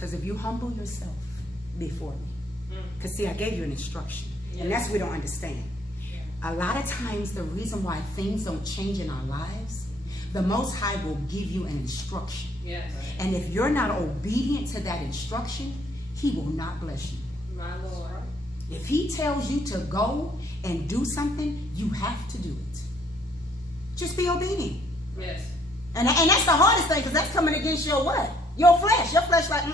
Because if you humble yourself before me, because see, I gave you an instruction, and that's what we don't understand. A lot of times, the reason why things don't change in our lives, the Most High will give you an instruction. Yes. And if you're not obedient to that instruction, he will not bless you. My Lord. If he tells you to go and do something, you have to do it. Just be obedient. Yes. And that's the hardest thing, because that's coming against your what? Your flesh. Your flesh like,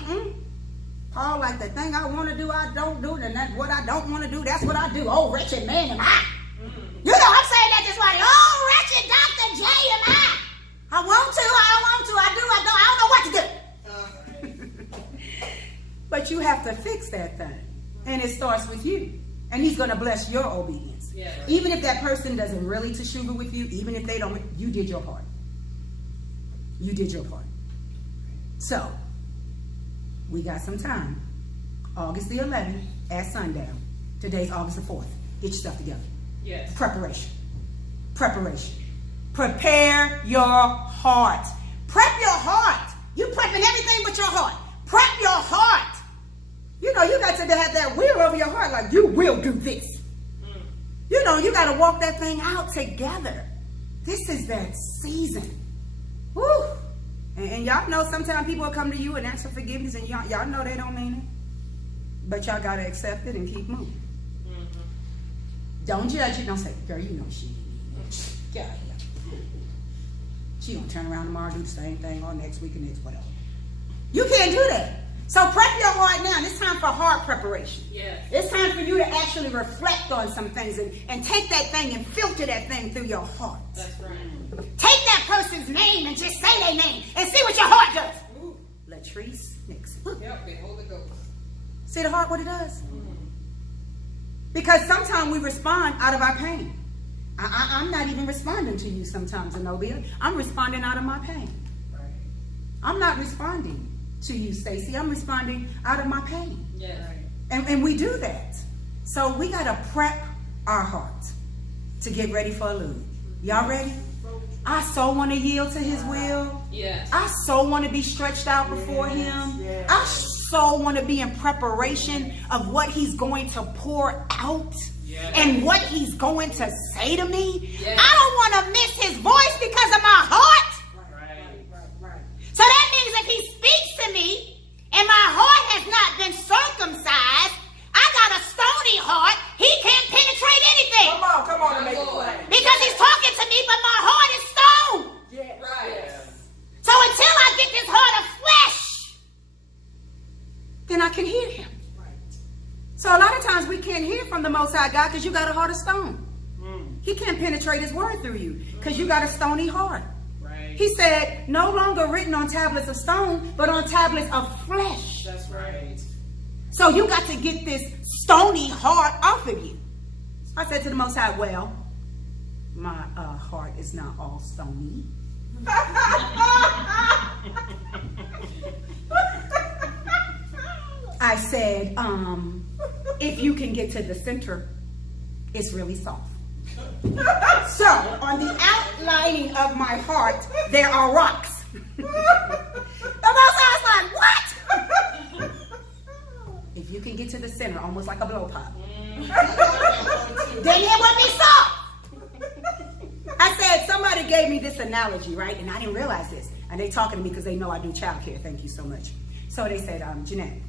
Paul, like the thing I want to do, I don't do. And that's what I don't want to do, that's what I do. Oh, wretched man am I. You know, I'm saying that just like, oh, wretched Dr. J am I. I want to, I don't want to, I do, I don't know what to do. But you have to fix that thing. And it starts with you. And he's going to bless your obedience. Yeah, right. Even if that person doesn't really teshuva with you, even if they don't, you did your part. You did your part. So, we got some time. August the 11th at sundown. Today's August the 4th. Get your stuff together. Yes. Preparation. Preparation. Prepare your heart. Prep your heart. You prepping everything but your heart. Prep your heart. You know, you got to have that will over your heart, like you will do this. You know, you got to walk that thing out together. This is that season. Woo. And y'all know sometimes people will come to you and ask for forgiveness, and y'all know they don't mean it. But y'all got to accept it and keep moving. Don't judge it. Don't say, girl, you know she got it. She gonna turn around tomorrow, do the same thing, or next week and next whatever. You can't do that. So prep your heart now. It's time for heart preparation. Yes. It's time for you to actually reflect on some things and take that thing and filter that thing through your heart. That's right. Take that person's name and just say their name and see what your heart does. Ooh. Latrice Nixon. Yep, the Holy Ghost. See the heart, what it does? Because sometimes we respond out of our pain. I'm not even responding to you sometimes, Zenobia. I'm responding out of my pain. Right. I'm not responding to you, Stacy. I'm responding out of my pain. Yes. Right. And we do that. So we got to prep our heart to get ready for a Lou. Y'all ready? I so want to yield to his will. Yes. I so want to be stretched out before him. Yes. I so want to be in preparation of what he's going to pour out. Yes. And what he's going to say to me. Yes. I don't want to miss his voice because of my heart. Right. So that means if he speaks to me and my heart has not been circumcised, I got a stony heart, he can't penetrate anything. Come on, make it plain. Because he's talking to me, but my heart is stone. Yeah. Right. Yes. So until I get this heart of flesh, then I can hear him. So a lot of times we can't hear from the Most High God because you got a heart of stone. He can't penetrate his word through you because you got a stony heart. Right. He said, no longer written on tablets of stone, but on tablets of flesh. That's right. So you got to get this stony heart off of you. So I said to the Most High, well, my heart is not all stony. I said, if you can get to the center, it's really soft. So, on the outlining of my heart, there are rocks. The Most High was like, what? If you can get to the center, almost like a blow pop, then it would be soft. I said, somebody gave me this analogy, right? And I didn't realize this. And they talking to me because they know I do childcare. Thank you so much. So they said, Jeanette,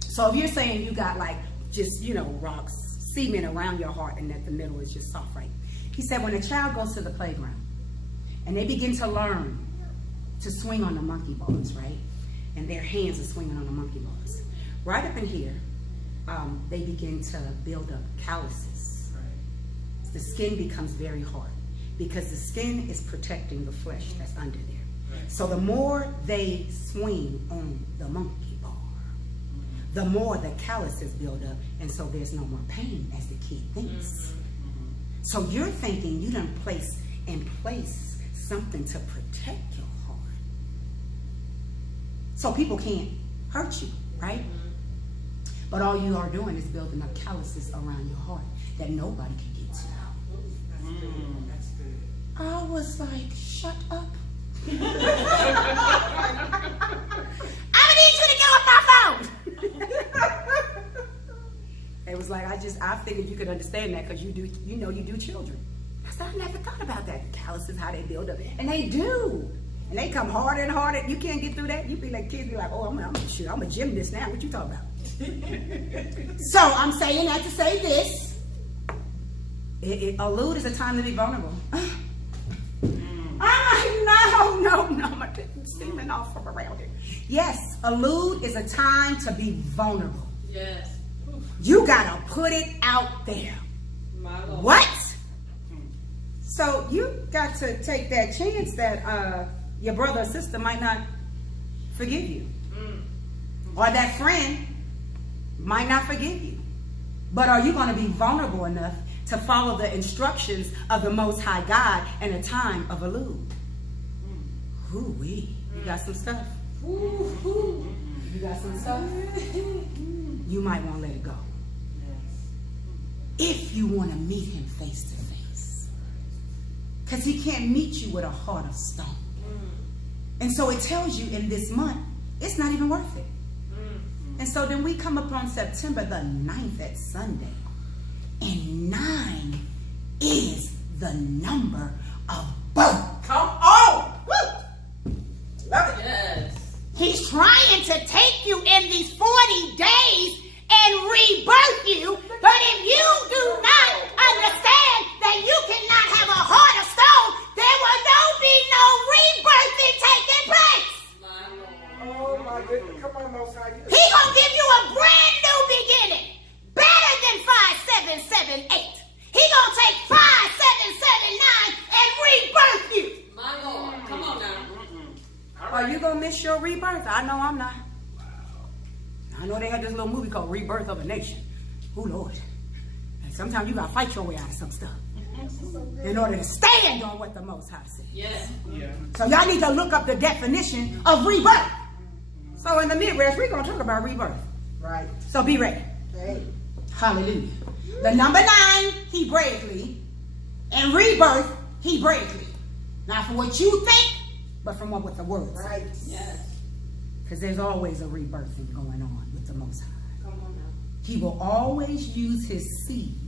so if you're saying you got like just, you know, rocks, cement around your heart and that the middle is just soft, right? He said when a child goes to the playground and they begin to learn to swing on the monkey bars, right? And their hands are swinging on the monkey bars. Right up in here, they begin to build up calluses. Right. The skin becomes very hard because the skin is protecting the flesh that's under there. Right. So the more they swing on the monkey, the more the calluses build up, and so there's no more pain, as the kid thinks. So you're thinking you done place in place something to protect your heart. So people can't hurt you, right? But all you are doing is building up calluses around your heart that nobody can get to. That's good. I was like, shut up. I need you to get off my phone. like, I figured you could understand that because you do children. I said, I never thought about that. Calluses, how they build up. And they do. And they come harder and harder. You can't get through that. You be like, kids be like, oh, I'm a gymnast now. What you talking about? So I'm saying that to say this. A lewd is a time to be vulnerable. No, I'm seeming off from around here. Yes, a lewd is a time to be vulnerable. Yes. You gotta put it out there. My Lord. What? So you got to take that chance that your brother or sister might not forgive you. Or that friend might not forgive you. But are you going to be vulnerable enough to follow the instructions of the Most High God in a time of a lewd? Ooh-wee. You got some stuff? You got some stuff? You might want to let it go. If you want to meet him face to face. Because he can't meet you with a heart of stone. And so it tells you in this month, it's not even worth it. And so then we come upon September the 9th at Sunday. And 9 is the number of birth. Come on! Woo! Love it. Yes. He's trying to take you in these 40 days and rebirth you. But if you do not understand that you cannot have a heart of stone, there will be no rebirthing taking place. Oh my goodness. Come on, Most High. He gonna give you a brand new beginning. Better than 5778. He gonna take 5779 and rebirth you. My Lord. Come on now. Are you gonna miss your rebirth? I know I'm not. I know they had this little movie called Rebirth of a Nation. Oh Lord. And sometimes you gotta fight your way out of some stuff in order to stand on what the Most High says. Yes. Yeah. So y'all need to look up the definition of rebirth. So in the Midwest, we're going to talk about rebirth. Right. So be ready. Hey. Hallelujah. The number 9, Hebraically, and rebirth, Hebraically. Not from what you think, but from what the word says. Right. Yes. Because there's always a rebirthing going on with the Most High. Come on now. He will always use his seed.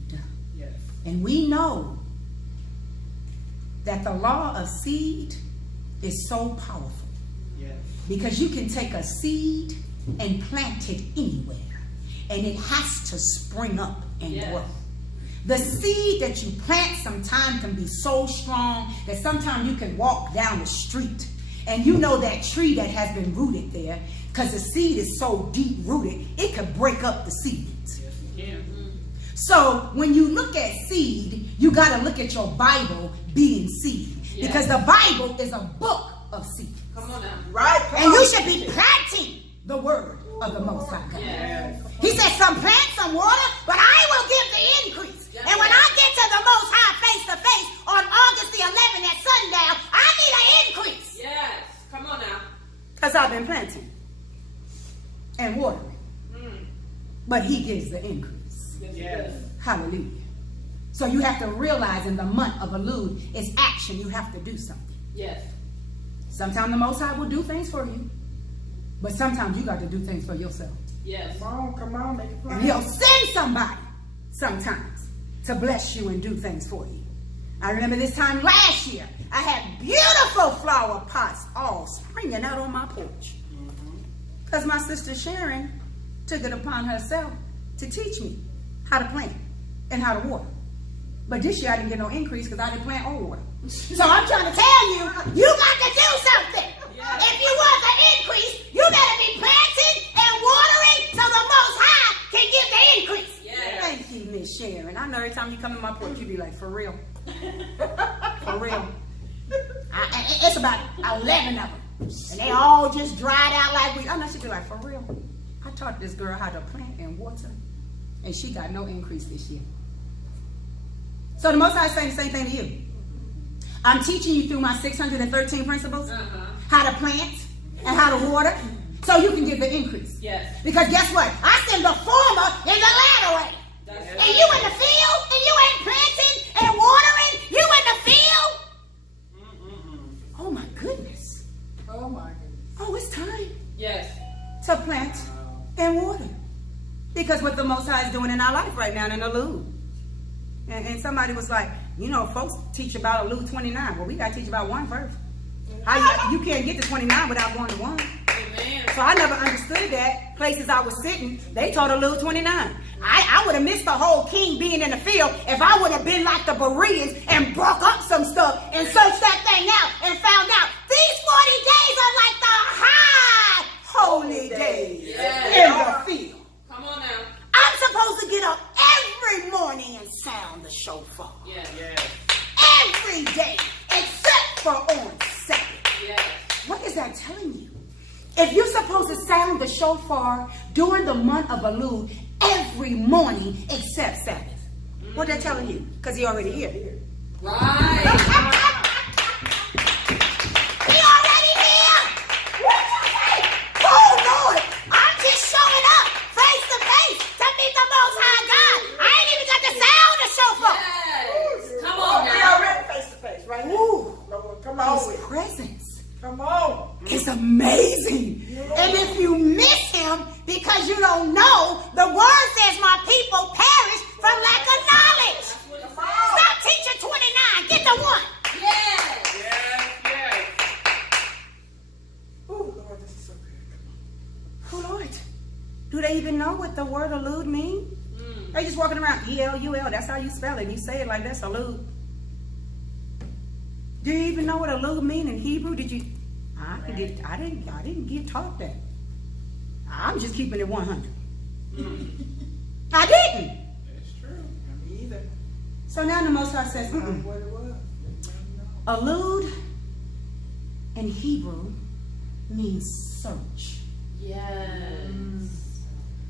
Yes. And we know that the law of seed is so powerful. Yes. Because you can take a seed and plant it anywhere. And it has to spring up and grow. The seed that you plant sometimes can be so strong that sometimes you can walk down the street and you know that tree that has been rooted there, because the seed is so deep rooted, it could break up the seed. Yes, you can. So when you look at seed, you got to look at your Bible being seed. Yes. Because the Bible is a book of seed. Come on now. Right. And you should be planting the word of the Most High God. Yes. He said some plant, some water, but I will give the increase. Yes. And when I get to the Most High face to face on August the 11th at sundown, I need an increase. Yes. Come on now. Because I've been planting and watering. But he gives the increase. Yes. Hallelujah. So you have to realize in the month of Elul, it's action. You have to do something. Yes. Sometimes the Most High will do things for you. But sometimes you got to do things for yourself. Yes. Come on, make it And plain. he'll send somebody sometimes to bless you and do things for you. I remember this time last year, I had beautiful flower pots all springing out on my porch. Because my sister Sharon took it upon herself to teach me how to plant and how to water. But this year I didn't get no increase because I didn't plant or water. So I'm trying to tell you, you got to do something. Yes. If you want the increase, you better be planting and watering so the Most High can give the increase. Yes. Thank you, Miss Sharon. I know every time you come to my porch, you be like, for real. For real. It's about 11 of them. And they all just dried out like we. I know she'd be like, for real. I taught this girl how to plant and water. And she got no increase this year. So the Most High is saying the same thing to you. I'm teaching you through my 613 principles how to plant and how to water so you can get the increase. Yes. Because guess what? I send the former in the latter way. That's And you in the field and you ain't planting and watering. You in the field. Oh my goodness. Oh my goodness. Oh, it's time Yes. to plant and water. Because what the Most High is doing in our life right now in Alud. And somebody was like, you know, folks teach about Alud 29. Well, we got to teach about 1 first. How you can't get to 29 without going to 1. Amen. So I never understood that. Places I was sitting, they taught Alud 29. I would have missed the whole king being in the field if I would have been like the Bereans and broke up some stuff and searched that thing out and found out these 40 days are like the high holy days in the field. Come on now. I'm supposed to get up every morning and sound the shofar. Yes. Yes. Every day except for on Sabbath. Yes. What is that telling you? If you're supposed to sound the shofar during the month of Alud every morning except Sabbath, what that telling you? Because he already here. Right. He already here. What you say? Oh Lord, I'm just showing up face to face to meet the Most High God. I ain't even got to sound the shofar. Yes. Come on We now. already face to face, right? Ooh, Lord, come on his with it. presence Come on. is amazing. And if you miss him because you don't know, the word says my people perish from lack of knowledge. Stop teaching 29. Get the 1. Yes. Yes, yes. Oh, Lord, this is so good. Oh Lord, do they even know what the word allude means? They just walking around E-L-U-L. That's how you spell it. You say it like that's allude. Do you even know what allude mean in Hebrew? Did you? I didn't get taught that. I'm just keeping it 100. I didn't. It's true. Me either. So now the Most High says, What it was. allude in Hebrew means search. Yes.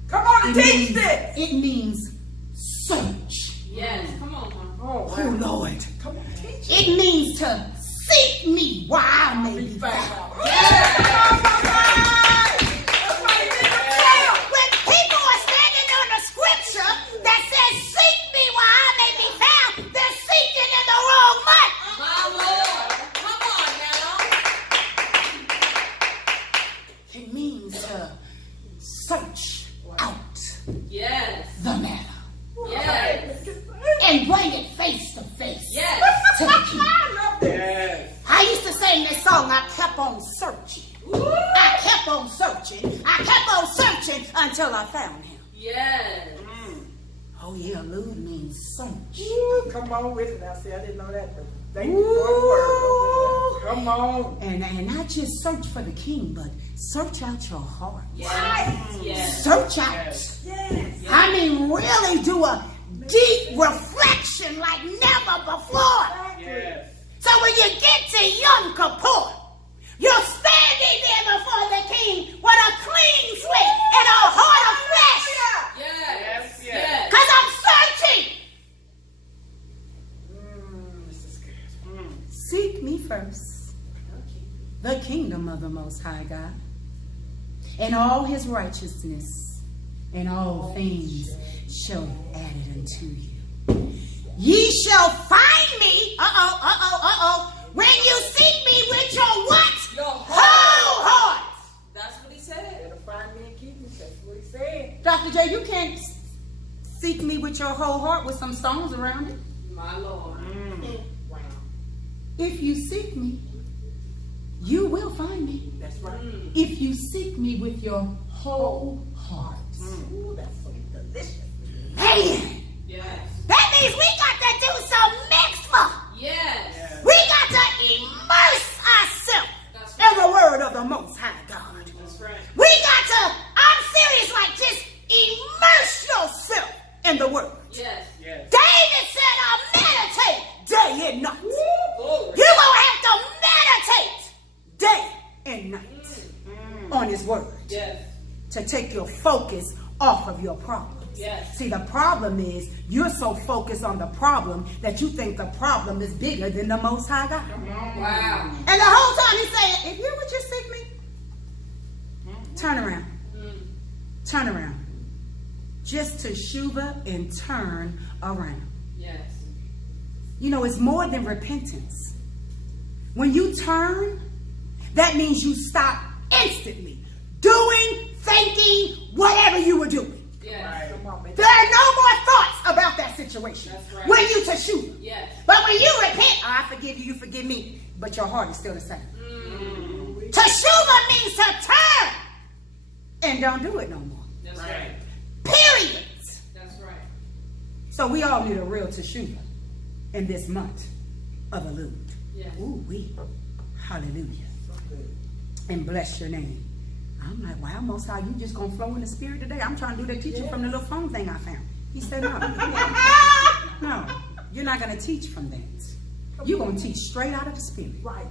Come on and It teach means, this. it means search. Yes. Come on, Mom. Oh, Oh wow. Lord. Come on, teach it. It means to seek me while I may be found. When people are standing on the scripture that says seek me while I may be found, they're seeking in the wrong month. My Lord. Come on now. It means to search out Yes. the matter Yes. and bring it face to face Yes. to the king. Yes. I used to sing this song, I kept on searching. I kept on searching. I kept on searching until I found him. Yes. Oh yeah, allude means search. Ooh, come on with it. Now, see, I didn't know that. But thank you for the word. Come on. And not just search for the king, but search out your heart. Yes. Yes. Search out. Yes. Yes. I mean, really do a deep reflection like never before. Yes. So when you get to Yom Kippur, you're standing there before the king with a clean slate and a heart of flesh. Yes. Yes, yes. Because I'm searching. This is good. Seek me first, the kingdom of the Most High God, and all his righteousness, and all things shall be added unto you. Ye shall find me, when you seek me with your what? Your Whole heart. That's what he said. Better find me and keep me. That's what he said. Dr. J, you can't seek me with your whole heart with some stones around it. My Lord. Wow. If you seek me, you will find me. That's right. If you seek me with your whole heart. Ooh, that's so delicious. Man, Yes. that means we got to do some mitzvah. Yes. We got to immerse ourselves That's in the word of the Most High God. That's right. We got to, I'm serious, like just immerse yourself in the word. Yes. Yes. David said, I meditate day and night. Glory. You're going to have to meditate day and night on his word Yes. to take your focus off of your problems. Yes. See, the problem is you're so focused on the problem that you think the problem is bigger than the Most High God. Wow. And the whole time he's saying, if you would just seek me, turn around. Turn around. Just to shuva and turn around. Yes. You know, it's more than repentance. When you turn, that means you stop instantly doing, thinking, whatever you were doing. Yes. That's right. When you teshuva. Yes. But when you repent, I forgive you, you forgive me, but your heart is still the same. Teshuva means to turn and don't do it no more. That's right. Period. That's right. So we all need a real teshuva in this month of Elul. Yes. Ooh, hallelujah. And bless your name. I'm like, wow, Most High, you just gonna flow in the spirit today? I'm trying to do that teaching from the little phone thing I found. He said, no. No, you're not gonna teach from that. You're gonna teach straight out of the spirit. Right.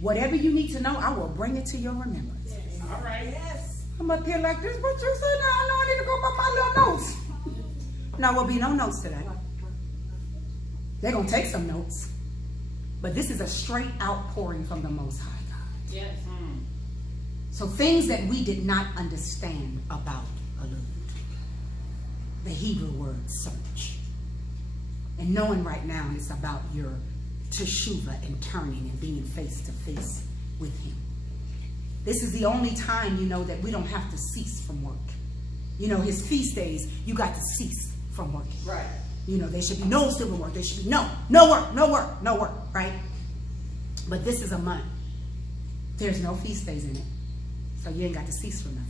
Whatever you need to know, I will bring it to your remembrance. Yes. All right. Yes. I'm up here like this, but you said, no, I know I need to go by my little notes. No, will be no notes today. They're gonna take some notes. But this is a straight outpouring from the Most High God. Yes. So things that we did not understand about Elul. The Hebrew word search. And knowing right now it's about your teshuva and turning and being face to face with him. This is the only time, you know, that we don't have to cease from work. You know, his feast days, you got to cease from working. Right. You know, there should be no civil work. There should be no work, right? But this is a month. There's no feast days in it. So you ain't got to cease from nothing.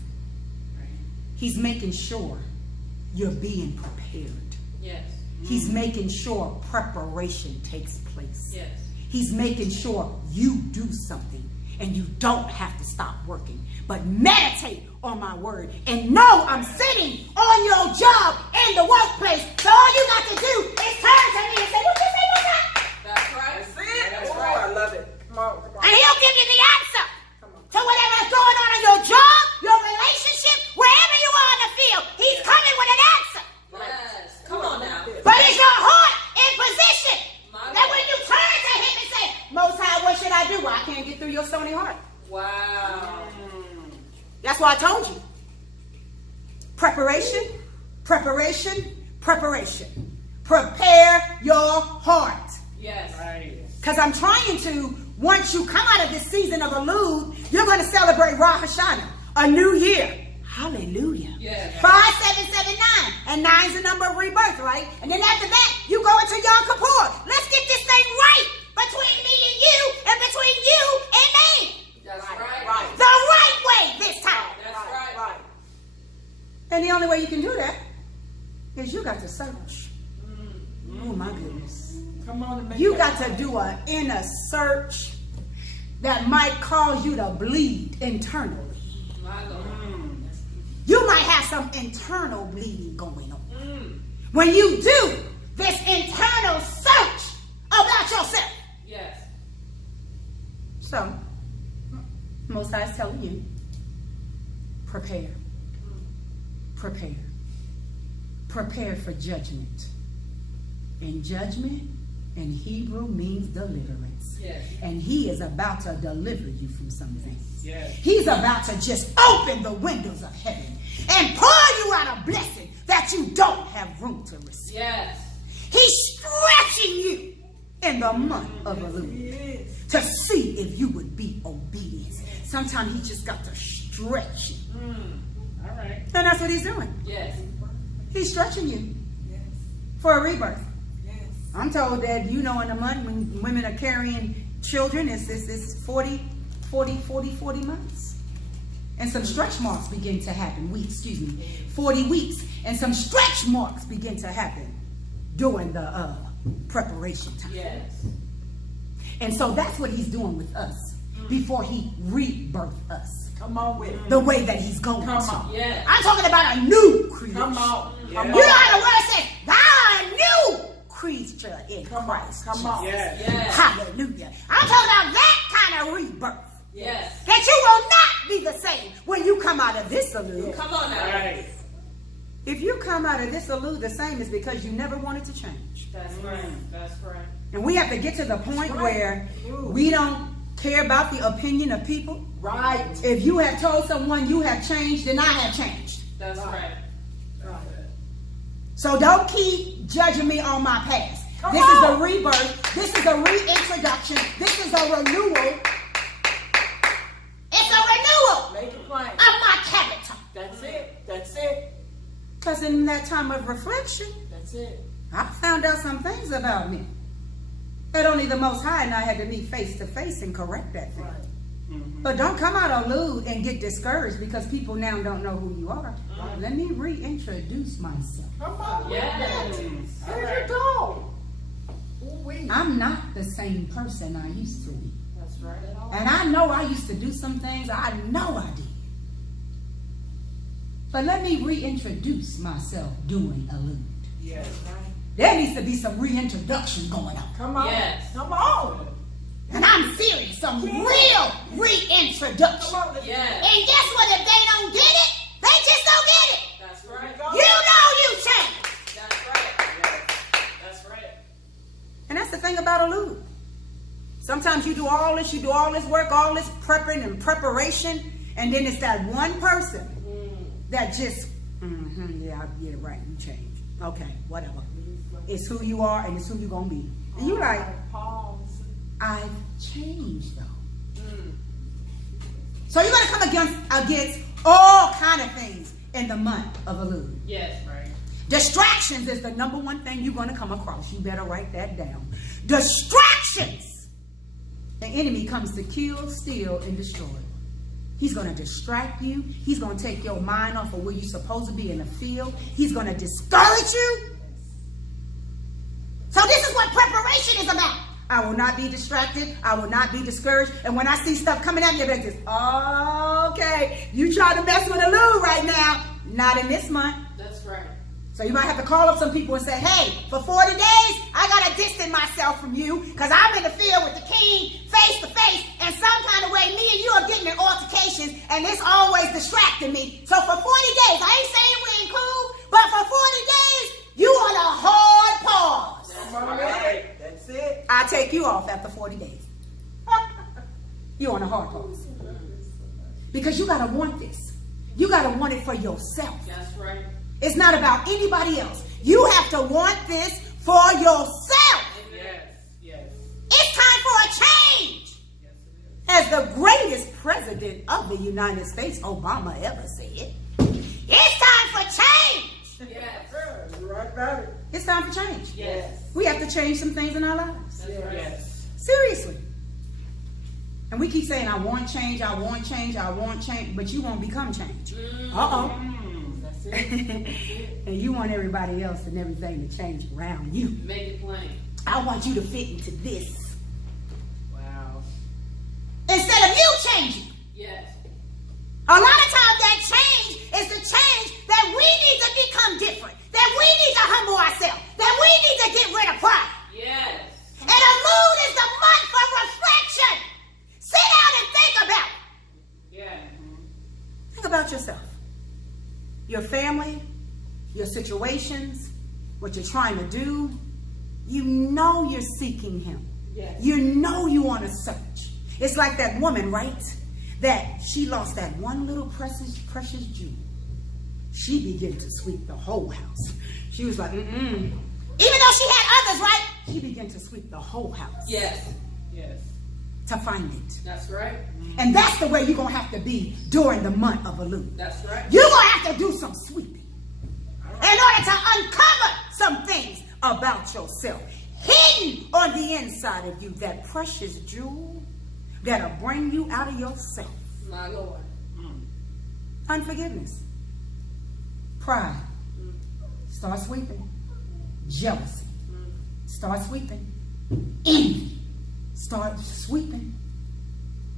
Right. He's making sure you're being prepared. Yes. He's making sure preparation takes place. Yes. He's making sure you do something and you don't have to stop working. But meditate on my word and know I'm sitting on your job in the workplace. So all you got to do is turn to me and say, what you say, what's that? That's right. That's it. That's Oh, right. I love it. Come on, come on. And he'll give you the answer to whatever's going on in your job, your relationship, wherever you are in the field. He's coming with an answer. Yes. Come on now. But is your heart in position My that Lord. when you turn to him and say, Most High, what should I do? Well, I can't get through your stony heart. Wow. That's why I told you. Preparation, preparation, preparation. Prepare your heart. Yes. Right. Because I'm trying to, once you come out of this season of Elul, you're going to celebrate Rosh Hashanah, a new year. Hallelujah. Yes. 5779. And 9's the number of rebirth, right? And then after that, you go into Yom Kippur. Let's get this thing right between me and you and between you and me. That's right. Right. The right way this time. That's right. And the only way you can do that is you got to search. Oh my goodness. Come on and make You that got to do an inner search that might cause you to bleed internally. My Lord. You might have some internal bleeding going on. When you do this internal search about yourself. Yes. So, Most High is telling you, prepare. Prepare. Prepare for judgment. And judgment in Hebrew means deliverance. Yes. And he is about to deliver you from something. Yes. He's about to just open the windows of heaven and pour you out a blessing that you don't have room to receive. Yes. He's stretching you in the month of Elul Yes. to see if you would be obedient. Sometimes he just got to stretch you. All right. And that's what he's doing. Yes. He's stretching you Yes. for a rebirth. Yes. I'm told that, you know, in the month when women are carrying children, it's 40 months. And some stretch marks begin to happen. 40 weeks. And some stretch marks begin to happen during the preparation time. Yes. And so that's what he's doing with us before he rebirthed us. Come on with it. The way that he's going Come to. on. Yes. I'm talking about a new creation. Come on. Yeah. Come You know on. how the word says, thou art a new creature in Come on. Christ. Come on. Yes. Hallelujah. I'm talking about that kind of rebirth. Yes. That you will not be the same when you come out of this Elul. Come on now. Right. If you come out of this Elul the same, it's because you never wanted to change. That's right. That's right. And we have to get to the point Right. where we don't care about the opinion of people. Right. If you have told someone you have changed, then I have changed. That's right. Right. So don't keep judging me on my past. Come This on. is a rebirth. This is a reintroduction. This is a renewal. It's a renewal Make it plain. of my character. That's it. That's it. Because in that time of reflection, That's it. I found out some things about me that only the Most High and I had to meet face to face and correct that thing. Right. But don't come out on lewd and get discouraged because people now don't know who you are. Let me reintroduce myself. Come on. Yes. There you go. Ooh-wee. I'm not the same person I used to be. That's right. And I know I used to do some things I know I did. But let me reintroduce myself doing a lewd. Yes. There needs to be some reintroduction going on. Come on. Yes. Come on. And I'm serious, some real reintroduction. Come on. Let's Yes. And guess what? If they don't get it, they just don't get it. That's right. go. You know you changed. That's right. That's right. And that's the thing about a lewd. Sometimes you do all this work, all this prepping and preparation, and then it's that one person that just, yeah, right, you changed. Okay, whatever. It's who you are and it's who you're going to be. And you like, Pause. I've changed though. So you're going to come against all kind of things in the month of Elul. Yes. Right. Distractions is the number one thing you're going to come across. You better write that down. Distractions. The enemy comes to kill, steal, and destroy. He's going to distract you. He's going to take your mind off of where you're supposed to be in the field. He's going to discourage you. So this is what preparation is about. I will not be distracted. I will not be discouraged. And when I see stuff coming at me, I'll be like this. Okay, you trying to mess with a Lou right now. Not in this month. That's right. So you might have to call up some people and say, hey, for 40 days, I got to distance myself from you because I'm in the field with the king face to face. And some kind of way, me and you are getting in altercations and it's always distracting me. So for 40 days, I ain't saying we ain't cool, but for 40 days, you on a hard pause. That's Come on, right. That's it. I take you off after 40 days. You on a hard pause. Because you got to want this. You got to want it for yourself. That's right. It's not about anybody else. You have to want this for yourself. Yes. Yes. It's time for a change. Yes, it is. As the greatest president of the United States, Obama, ever said, it's time for change. Yes. You're right about it. It's time for change. Yes. We have to change some things in our lives. That's right. Yes. Seriously. And we keep saying, I want change, I want change, I want change, but you won't become change. Uh-oh. That's it. And you want everybody else and everything to change around you. Make it plain. I want you to fit into this. Wow. Instead of you changing. Yes. A lot of times that change is the change that we need to become different. That we need to humble ourselves. That we need to get rid of pride. Yes. And a mood is the month for reflection. Sit down and think about it. Yeah. Think about yourself. Your family, your situations, what you're trying to do. You know you're seeking him. Yes. You know you want to search. It's like that woman, right? That she lost that one little precious jewel. She began to sweep the whole house. She was like, Even though she had others, right? She began to sweep the whole house. Yes. Yes. To find it. That's right. And that's the way you're going to have to be during the month of Elul. That's right. You're going to have to do some sweeping in order to uncover some things about yourself. Hidden on the inside of you, that precious jewel that'll bring you out of yourself. My Lord. Unforgiveness. Pride. Start sweeping. Jealousy. Start sweeping. Envy. Start sweeping.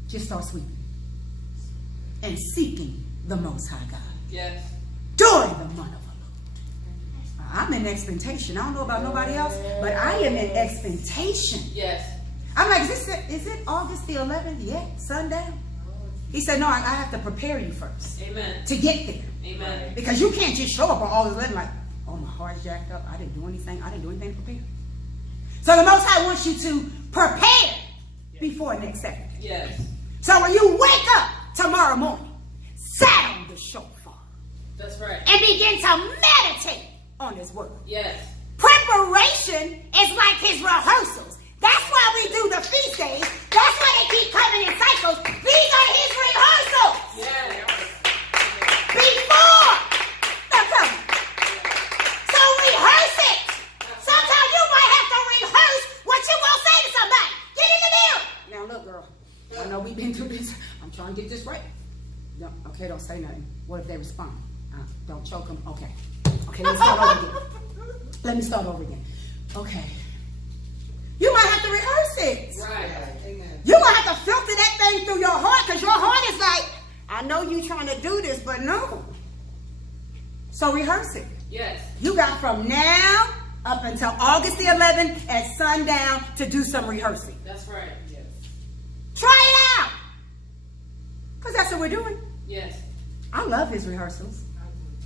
Just start sweeping. And seeking the Most High God. Yes. During the month of Elul. I'm in expectation. I don't know about nobody else, but I am in expectation. Yes. I'm like, is it August the 11th yet? Sundown? He said, no, I have to prepare you first Amen. to get there. Amen. Because you can't just show up on August 11th like, oh, my heart's jacked up. I didn't do anything. I didn't do anything to prepare. So the Most High wants you to prepare before next Saturday. Yes. So when you wake up tomorrow morning, sound the shofar That's right. and begin to meditate on his word. Yes. Preparation is like his rehearsals. That's why we do the feast days. That's why they keep coming in cycles. These are his rehearsals Yes. before the coming. So rehearse it. So Okay, don't say nothing. What if they respond? Don't choke them. Okay. Okay, let's start over again. Let me start over again. Okay. You might have to rehearse it. Right. Amen. You might have to filter that thing through your heart because your heart is like, I know you trying to do this, but no. So rehearse it. Yes. You got from now up until August the 11th at sundown to do some rehearsing. That's right. Yes. Try it out. Because that's what we're doing. Yes. I love his rehearsals.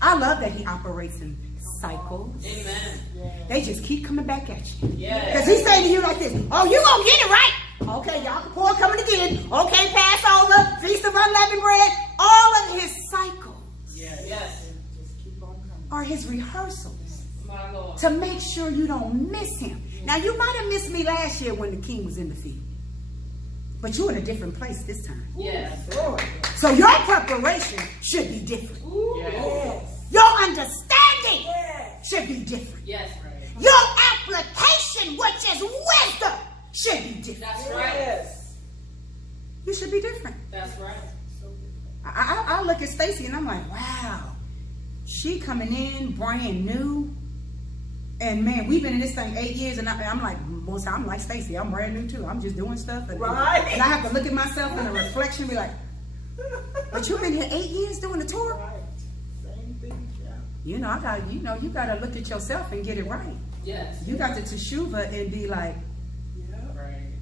I love that he operates in cycles. Amen. They just keep coming back at you. Yes. Because he's saying to you like this, oh, you gonna get it right. Okay, y'all can pour coming again. Okay, Passover, Feast of Unleavened Bread. All of his cycles Yes. Yes. Just keep on coming. are his rehearsals My Lord. to make sure you don't miss him. Now, you might have missed me last year when the king was in the field. But you're in a different place this time. Yes. Lord. So your preparation should be different. Yes. Your understanding Yes. should be different. Yes. Right. Your application, which is wisdom, should be different. That's right. Yes. You should be different. That's right. I look at Stacy and I'm like, wow, she coming in brand new. And man, we've been in this thing 8 years, and I'm like, most I'm like Stacy, I'm brand new too. I'm just doing stuff, and Right. I have to look at myself in a reflection, and be like, but you've been here 8 years doing the tour. Right. Same thing. Yeah. You gotta look at yourself and get it right. Yes. You got to teshuva and be like, Yeah. Right.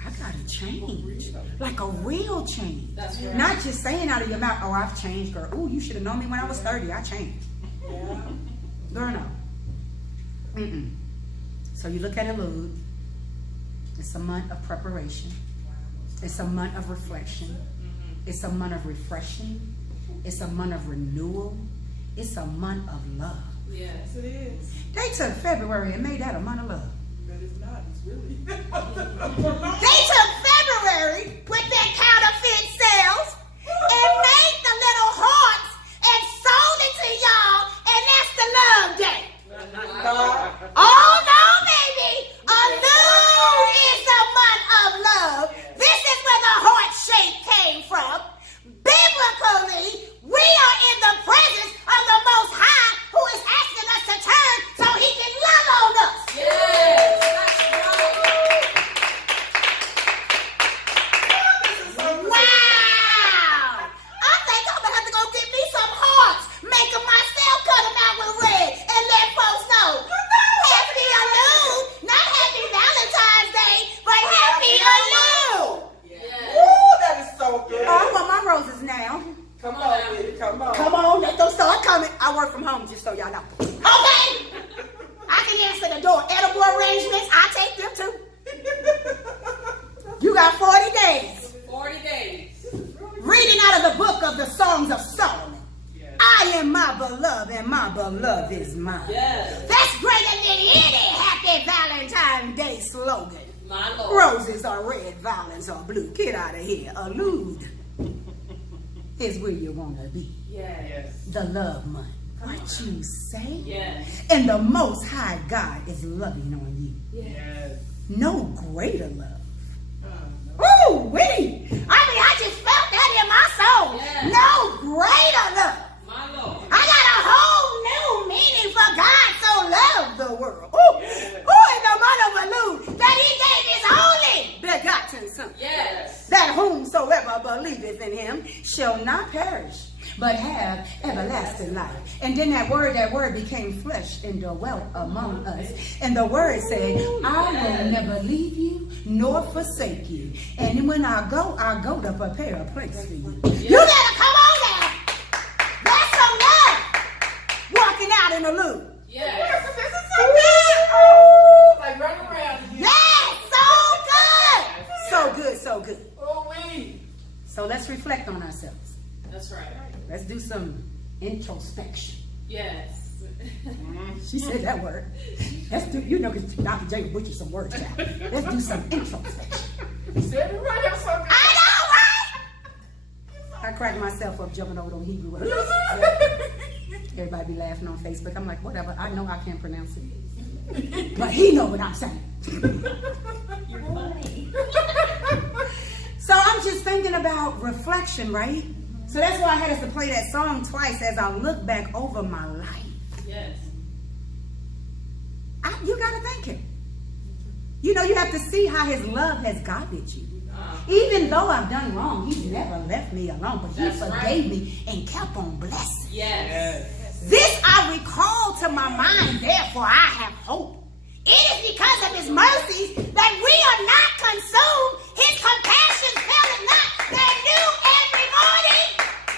I gotta change, like a real change. That's right. Not just saying out of your mouth, oh, I've changed, girl. Oh, you should have known me when I was 30. I changed. Yeah. Girl, no. Mm-mm. So you look at Elul. It's a month of preparation. It's a month of reflection. It's a month of refreshing. It's a month of renewal. It's a month of love. Yes. Yes, it is. They took February and made that a month of love. But it's not. It's really. They took February with their counterfeit sales and made the little hearts and sold it to y'all, and that's the love day. Oh no, baby! Elul is the month of love. This is where the heart shape came from. Biblically, we are in the presence of the Most High, who is asking us to turn so He can love on us. Yes. That's right. Wow! I think I'm gonna have to go get me some hearts, make them myself, cut them out with red, and let folks know. Happy Elul! Not Happy Valentine's Day, but Happy Elul! Yes. Ooh, that is so good. Oh, I want my roses now. Come on, baby. Come on. Come on, let them start coming. I work from home, just so y'all know. Okay! I can answer the door. Edible arrangements, I take them too. You got 40 days. 40 days. Reading out of the book of the Songs of Solomon. Yes. I am my beloved, and my beloved is mine. Yes. That's greater than any Happy Valentine's Day slogan. My Lord. Roses are red, violets are blue. Get out of here. Allude is where you want to be. Yes. The love month. What you say? Yes. And the Most High God is loving on you. Yes. No greater love. Ooh, wee! I mean, I just felt that in my soul. Yes. No greater love. My Lord. I got a whole new meaning for God so loved the world. Ooh, ooh, in the month of Elul, that He gave His only begotten Son. Yes. That whomsoever believeth in Him shall not perish, but have everlasting life. And then that word became flesh and dwelt among us. And the word said, I will never leave you nor forsake you. And when I go to prepare a place for you. You better come on now. That's some love. Walking out in the loop. Yes. This is so good. Oh, like running around. Yes, so good. So good, so good. Oh, wait. So let's reflect on ourselves. That's right. Let's do some introspection. Yes. She said that word. Let's do, because Dr. J butchered some words, child. Let's do some introspection. You said it right. That's so good. I know, right? I cracked myself up jumping over on Hebrew words. Everybody be laughing on Facebook. I'm like, whatever. I know I can't pronounce it. But he know what I'm saying. You're funny. So I'm just thinking about reflection, right? So that's why I had us to play that song twice as I look back over my life. Yes. You got to thank him. You know, you have to see how his love has guided you. Uh-huh. Even though I've done wrong, he's never left me alone, but he That's forgave right. me and kept on blessing. Yes. This I recall to my mind, therefore I have hope. It is because of his mercies that we are not consumed. His compassion faileth not. They're new every morning.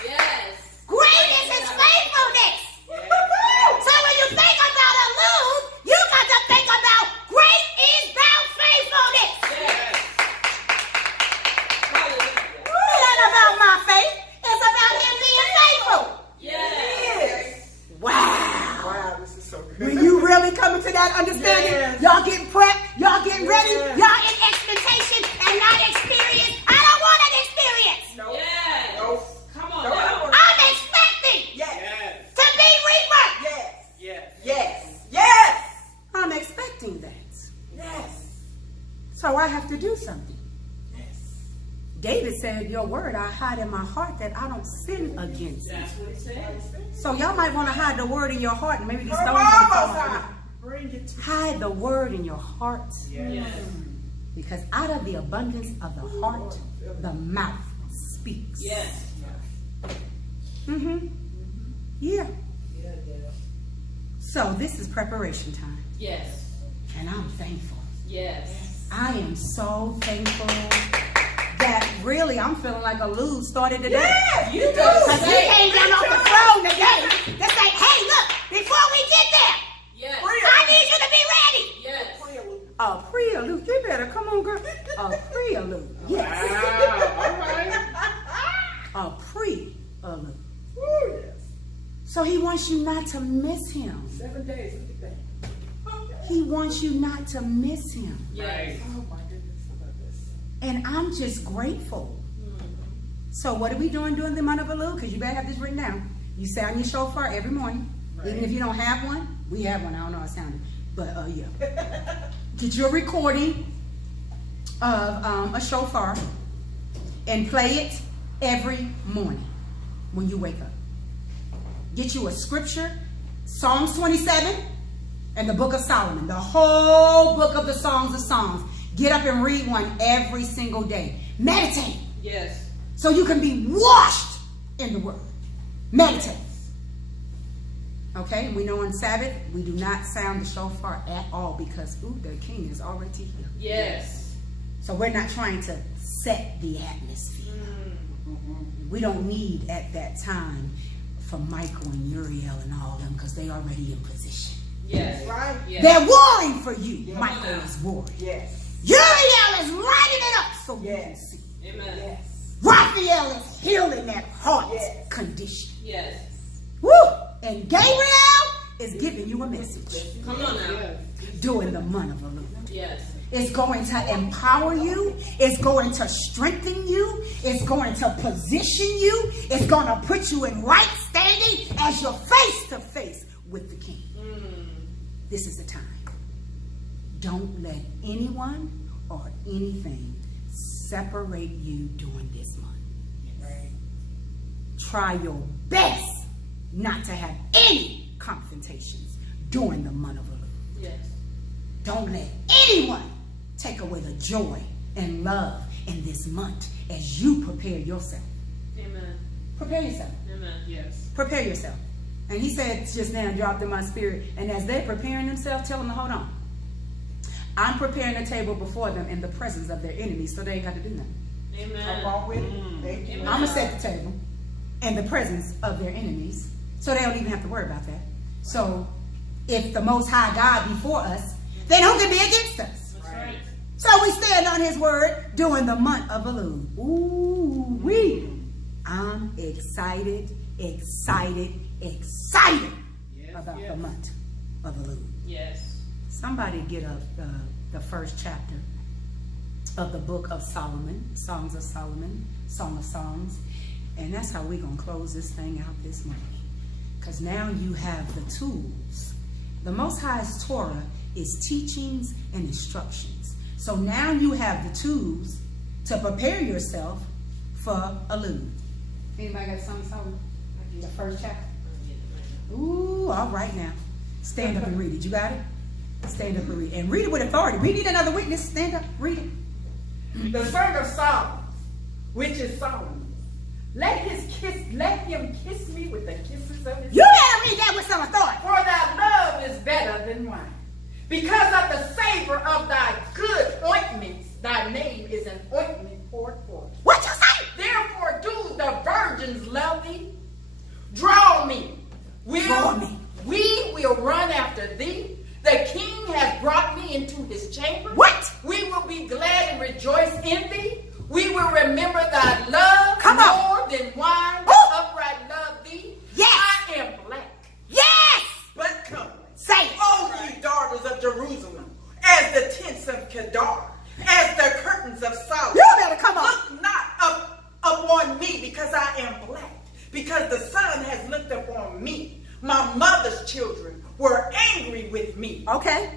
Yes. Great is his faithfulness. So when you think about alone, you got to think about great is thou faithfulness. Yes. Hallelujah. It ain't about my faith. It's about him being faithful. Yes. Wow. Wow, this is so good. When you really come into that understanding, Yes. y'all getting prepped, y'all getting ready, Yes. y'all in expectation and not experience. I don't want an experience. No. Yes. No. Come on No, now. I'm expecting Yes. to be rebirthed. Yes. Yes. Yes. Yes. I'm expecting that. Yes. So I have to do something. Yes. David said, your word I hide in my heart that I don't sin against. That's what he said. So y'all might want to hide the word in your heart and maybe these Come stones on, will fall Most off. High. Bring it to Hide the word in your heart. Yes. Because out of the abundance of the heart, the mouth speaks. Yes. Mm-hmm. Yeah. Yeah. So this is preparation time. Yes. And I'm thankful. Yes. I am so thankful that really I'm feeling like a lose started today. Yes, You you do. Because do. he came down off the throne today to say, hey, look, before we get there, Yes. I need you to be ready. Yes. A prelude. You better come on, girl. A prelude. Yes. Wow. A prelude. Ooh, yes. So he wants you not to miss him. 7 days. Look at that. He wants you not to miss him. Yes. Oh my goodness, about this. And I'm just grateful. So what are we doing during the month of Elul? Because you better have this written down. You sound your shofar every morning. Right. Even if you don't have one. We have one. I don't know how it sounded. But yeah. Get your recording of a shofar and play it every morning when you wake up. Get you a scripture, Psalms 27 and the book of Solomon. The whole book of the Songs of Songs. Get up and read one every single day. Meditate. Yes. So you can be washed in the word. Meditate. Okay, we know on Sabbath, we do not sound the shofar at all because, the king is already here. Yes. So we're not trying to set the atmosphere. We don't need at that time for Michael and Uriel and all of them because they already in position. Yes. Right? Yes. They're warring for you. Yeah. Michael is warring. Yes. Uriel is lighting it up so you can Yes. see. Amen. Yes. Raphael is healing that heart Yes. condition. Yes. Woo! And Gabriel is giving you a message Come on now. during the month of Elul. Yes. It's going to empower you. It's going to strengthen you. It's going to position you. It's going to put you in right standing as you're face to face with the King. This is the time. Don't let anyone or anything separate you during this month. Right. Try your best not to have any confrontations during the month of Elul. Yes. Don't let anyone take away the joy and love in this month as you prepare yourself. Amen. Prepare yourself. Amen. Yes. Prepare yourself. And he said just now, dropped in my spirit, and as they're preparing themselves, tell them to hold on. I'm preparing a table before them in the presence of their enemies, so they ain't got to do nothing. Amen. Come on with it. Thank you. Amen. I'm going to set the table in the presence of their enemies, so they don't even have to worry about that. So if the Most High God be for us, then who can be against us? That's right. So we stand on his word during the month of Elul. Ooh, I'm excited about the month of Elul. Yes. Somebody get up the first chapter of the book of Solomon, Songs of Solomon, Song of Songs. And that's how we're going to close this thing out this morning. Because now you have the tools. The Most High's Torah is teachings and instructions. So now you have the tools to prepare yourself for Elul. Anybody got something? The first chapter. Ooh, all right now. Stand up and read it. You got it? Stand up and read it. And read it with authority. We need another witness. Stand up, read it. The son of Solomon, which is Solomon. Let him kiss me with the kisses of his You gotta read that with some authority. For thy love is better than wine. Because of the savor of thy good ointments, thy name is an ointment poured forth. What you say? Therefore do the virgins love thee. Draw me. Draw me. We will run after thee. The king has brought me into his chamber. What? We will be glad and rejoice in thee. We will remember thy love Come on. more than wine. Ooh. The upright love thee. Yes. I am black, Yes! but comely. Say it. O ye daughters of Jerusalem, as the tents of Kedar, as the curtains of Solomon. You better come on. Look not up upon me, because I am black, because the sun has looked upon me. My mother's children were angry with me. Okay.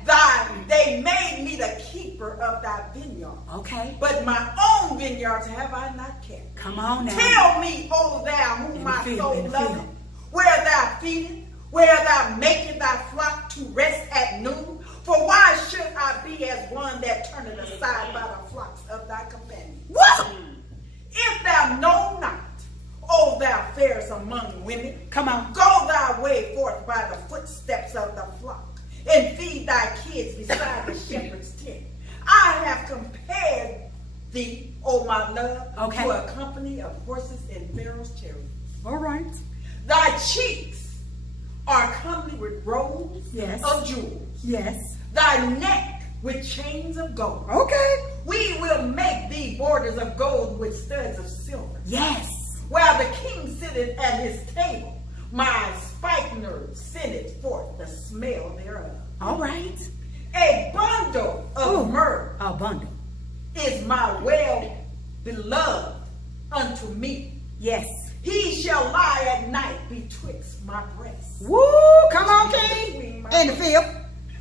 They made me the keeper of thy vineyard. Okay. But my own vineyards have I not kept. Come on now. Tell me, O thou, whom In my the field, soul in the loveth, field. where thou feedest, where thou makest thy flock to rest at noon. For why should I be as one that turneth aside by the flocks of thy companions? What? If thou know not, O thou fairest among women, Come on. go thy way forth by the footsteps of the flock, and feed thy kids beside the shepherd's tent. I have compared thee, O my love, Okay. to a company of horses in Pharaoh's chariot. All right. Thy cheeks are comely with rows Yes. of jewels, Yes. thy neck with chains of gold. Okay. We will make thee borders of gold with studs of silver. Yes. While the king sitteth at his table, my spikenard sendeth forth the smell thereof. All right. A bundle of Ooh. myrrh A bundle. is my well beloved unto me. Yes. He shall lie at night betwixt my breasts. Woo! Come on, King. In the field.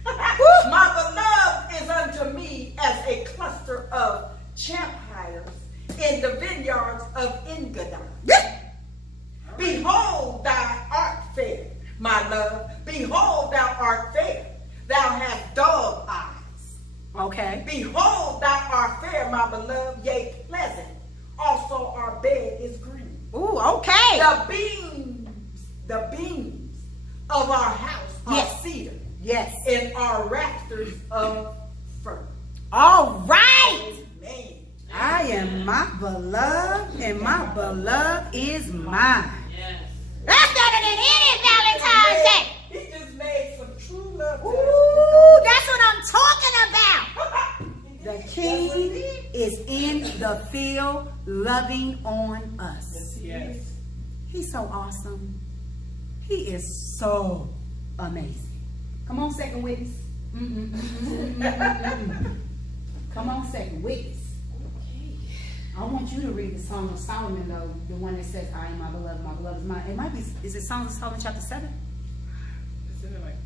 My beloved is unto me as a cluster of champires in the vineyards of Engadon. Yeah. Behold, thou art fair, my love. Behold, thou art fair. Thou hast dog eyes. Okay. Behold, thou art fair, my beloved, yea, pleasant. Also our bed is green. Ooh, okay. The beams of our house are Yes. cedar, Yes. and our rafters of fir. All right. Amen. I am my beloved, and my beloved is mine. Yes. That's better than any Valentine's Day. He just made some true love. Ooh, that's what I'm talking about. The King is in the field loving on us. Yes. He's so awesome. He is so amazing. Come on, second witness. Come on, second witness. I want you to read the Song of Solomon, though, the one that says, I am my beloved is mine. It might be, is it Song of Solomon chapter 7? Isn't it like